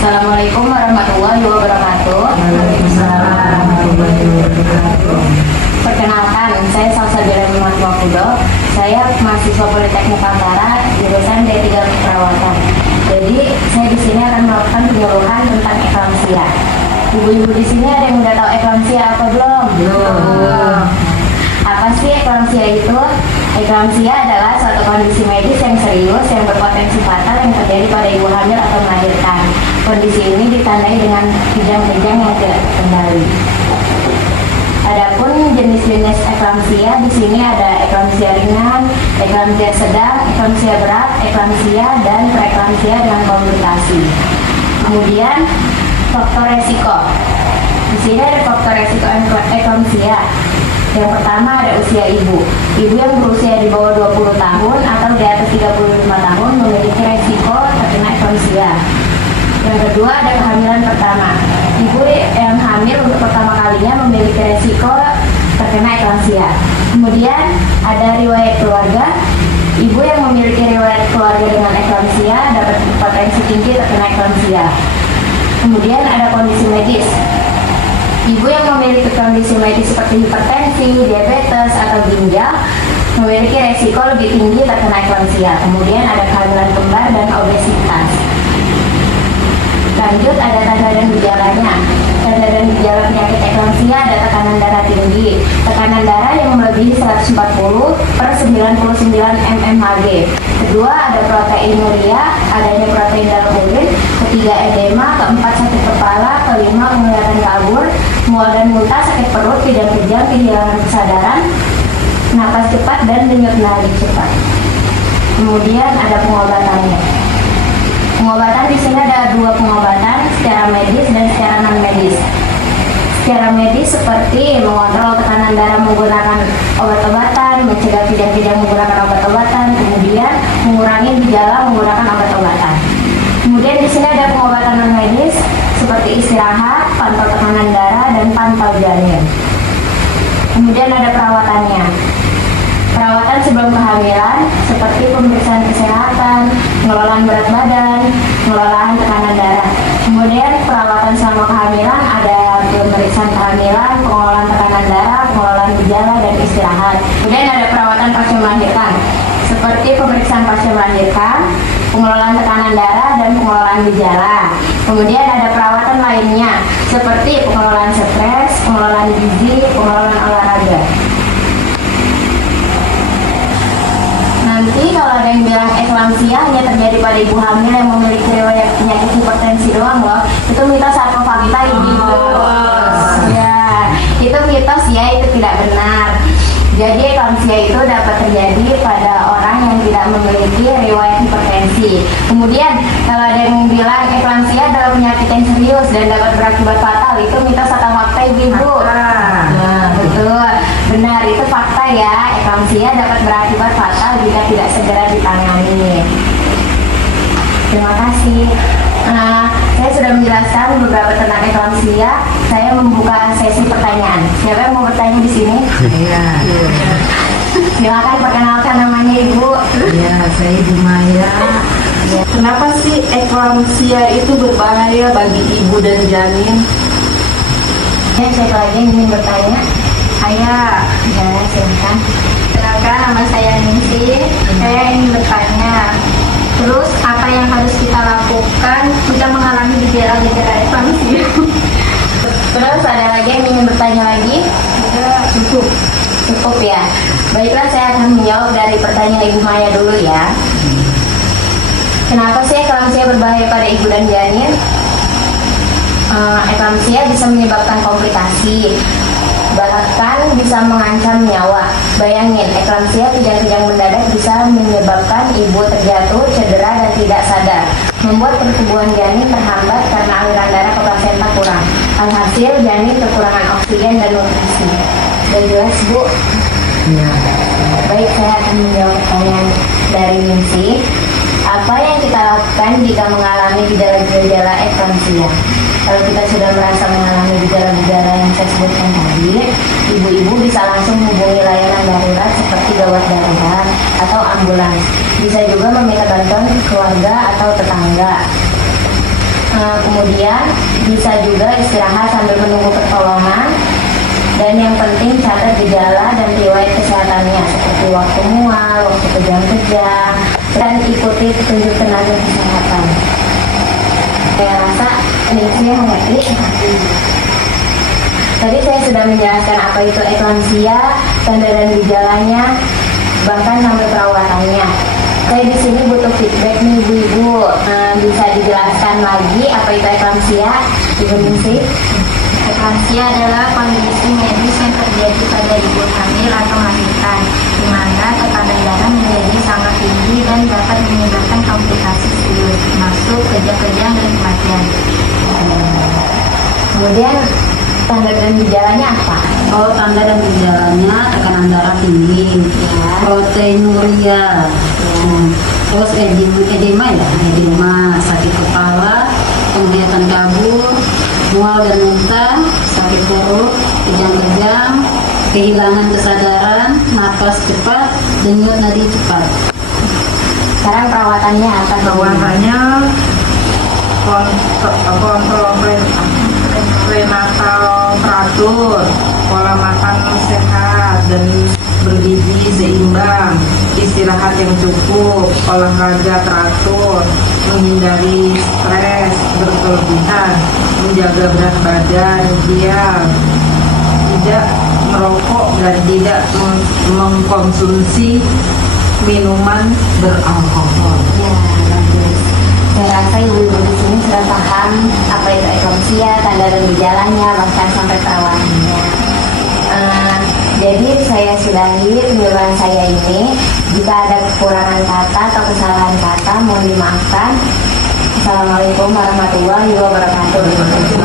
Assalamualaikum warahmatullahi wabarakatuh. Waalaikumsalam warahmatullahi wabarakatuh. Perkenalkan, saya Salsabila Muhammad. Saya mahasiswa Politeknik Kaltara, jurusan D3 Keperawatan. Jadi, saya di sini akan melakukan penyuluhan tentang eklamsia. Ibu-ibu di sini ada yang udah tahu eklamsia apa belum? Belum. Apa sih eklamsia itu? Eklamsia adalah suatu kondisi medis yang serius yang berpotensi fatal yang terjadi pada ibu hamil atau melahirkan. Kondisi ini ditandai dengan kejang-kejang yang tidak terkendali. Adapun jenis-jenis eklamsia di sini ada eklamsia ringan, eklamsia sedang, eklamsia berat, eklamsia dan preeklamsia dengan komplikasi. Kemudian faktor resiko. Di sini ada faktor resiko eklamsia. Yang pertama ada usia ibu. Ibu yang berusia di bawah 20 tahun atau di atas 35 tahun memiliki resiko terkena eklamsia. Yang kedua ada kehamilan pertama. Ibu yang hamil untuk pertama kalinya memiliki resiko terkena eklamsia. Kemudian ada riwayat keluarga. Ibu yang memiliki riwayat keluarga dengan eklamsia dapat berpotensi tinggi terkena eklamsia. Kemudian ada kondisi medis. Ibu yang memiliki kondisi medis seperti hipertensi, diabetes, atau ginjal memiliki resiko lebih tinggi terkena eklamsia. Kemudian ada kehamilan kembar dan obesitas. Lanjut ada tanda dan gejalanya. Tanda dan gejala penyakit eklamsia ada tekanan darah tinggi, tekanan darah yang melebihi 140 per 99 mmHg. Kedua ada proteinuria, adanya protein dalam urin. Ketiga edema, keempat sakit kepala, kelima penglihatan kabur, mual dan muntah, sakit perut, kejang-kejang, kehilangan kesadaran, napas cepat dan denyut nadi cepat. Kemudian ada pengobatannya. Pengobatan di sini ada dua pengobatan, secara medis dan secara non medis. Secara medis seperti mengontrol tekanan darah menggunakan obat-obatan, mencegah kejang-kejang menggunakan obat-obatan, kemudian mengurangi gejala menggunakan obat-obatan. Kemudian di sini ada pengobatan non medis seperti istirahat, pantau tekanan darah dan pantau janin. Kemudian ada perawatannya. Perawatan sebelum kehamilan seperti pemeriksaan kesehatan, pengelolaan berat badan, pengelolaan tekanan darah. Kemudian perawatan selama kehamilan ada pemeriksaan kehamilan, pengelolaan tekanan darah, pengelolaan gejala dan istirahat. Kemudian ada perawatan pasca melahirkan seperti pemeriksaan pasca melahirkan, pengelolaan tekanan darah dan pengelolaan gejala. Kemudian ada perawatan lainnya seperti pengelolaan stres, pengelolaan gizi, pengelolaan olahraga. Nanti kalau ada yang bilang eklamsia hanya terjadi pada ibu hamil yang memiliki riwayat penyakit hipertensi doang loh, itu mitos atau fakta ibu? Ya, itu mitos ya, itu tidak benar. Jadi eklamsia itu dapat terjadi pada orang yang tidak memiliki riwayat hipertensi. Kemudian kalau ada yang bilang eklamsia adalah penyakit yang serius dan dapat berakibat fatal, itu mitos atau fakta ibu? Nah, betul, benar, itu fakta ya. Eklamsia dapat berakibat fatal jika tidak segera ditangani. Terima kasih. Saya sudah menjelaskan beberapa tentang eklamsia. Saya membuka sesi pertanyaan. Siapa yang mau bertanya di sini? Iya. Silakan perkenalkan namanya ibu. Iya, saya Ibu Maya. Ya. Kenapa sih eklamsia itu berbahaya bagi ibu dan janin? Siapa lagi yang ingin bertanya? Ayah, Ya, silakan. kenalkan nama saya Ningsih. Saya ingin bertanya, terus apa yang harus kita lakukan jika mengalami gejala-gejala eklamsia? Terus ada lagi yang ingin bertanya lagi? Cukup. Cukup ya. Baiklah, saya akan menjawab dari pertanyaan Ibu Maya dulu ya. Kenapa sih eklamsia berbahaya pada ibu dan janin? Eklamsia bisa menyebabkan komplikasi, bahkan bisa mengancam nyawa. Bayangin, eklamsia kejang-kejang mendadak bisa menyebabkan ibu terjatuh, cedera, dan tidak sadar, membuat pertumbuhan janin terhambat karena aliran darah ke plasenta kurang. Alhasil, janin kekurangan oksigen dan nutrisi. Sudah jelas, Bu? Iya. Baik, saya akan menjawab pertanyaan dari Ningsih. Apa yang kita lakukan jika mengalami gejala-gejala eklamsia? Kalau kita sudah merasa mengalami gejala-gejala yang saya sebutkan tadi, ibu-ibu bisa langsung menghubungi layanan darurat seperti gawat darurat atau ambulans. Bisa juga meminta bantuan keluarga atau tetangga. Kemudian bisa juga istirahat sambil menunggu pertolongan. Dan yang penting catat gejala dan riwayat kesehatannya seperti waktu mual, waktu kejang-kejang, dan ikuti petunjuk tenaga kesehatan. Saya rasa saya mengerti. Tadi saya sudah menjelaskan apa itu eklamsia, tanda dan gejalanya, bahkan sampai perawatannya. Saya di sini butuh feedback nih ibu-ibu. Bisa dijelaskan lagi apa itu eklamsia, Ibu Ningsih? Eklamsia adalah kondisi medis yang terjadi pada ibu hamil atau melahirkan, di mana tekanan darah menjadi sangat tinggi dan dapat menyebabkan komplikasi serius, termasuk kejang-kejang dan kematian. Kemudian tanda dan gejalanya apa? Oh, tanda dan gejalanya tekanan darah tinggi, proteinuria, terus edema, sakit kepala, penglihatan kabur, mual dan muntah, sakit perut, kejang-kejang, kehilangan kesadaran, napas cepat, denyut nadi cepat. Sekarang perawatannya apa? Perawatannya kontrol prenatal teratur, pola makan sehat dan bergizi seimbang, istirahat yang cukup, olahraga teratur, menghindari stres berlebihan, menjaga berat badan, diam, tidak merokok dan tidak mengkonsumsi minuman beralkohol. Ya, bagus. Saya rasa ibu-ibu di sini sudah paham apa itu eklamsia, tanda dan gejalanya, bahkan sampai perawatannya. Jadi saya sudahi penjelasan saya ini. Jika ada kekurangan kata atau kesalahan kata, mohon dimaafkan. Assalamualaikum warahmatullahi wabarakatuh.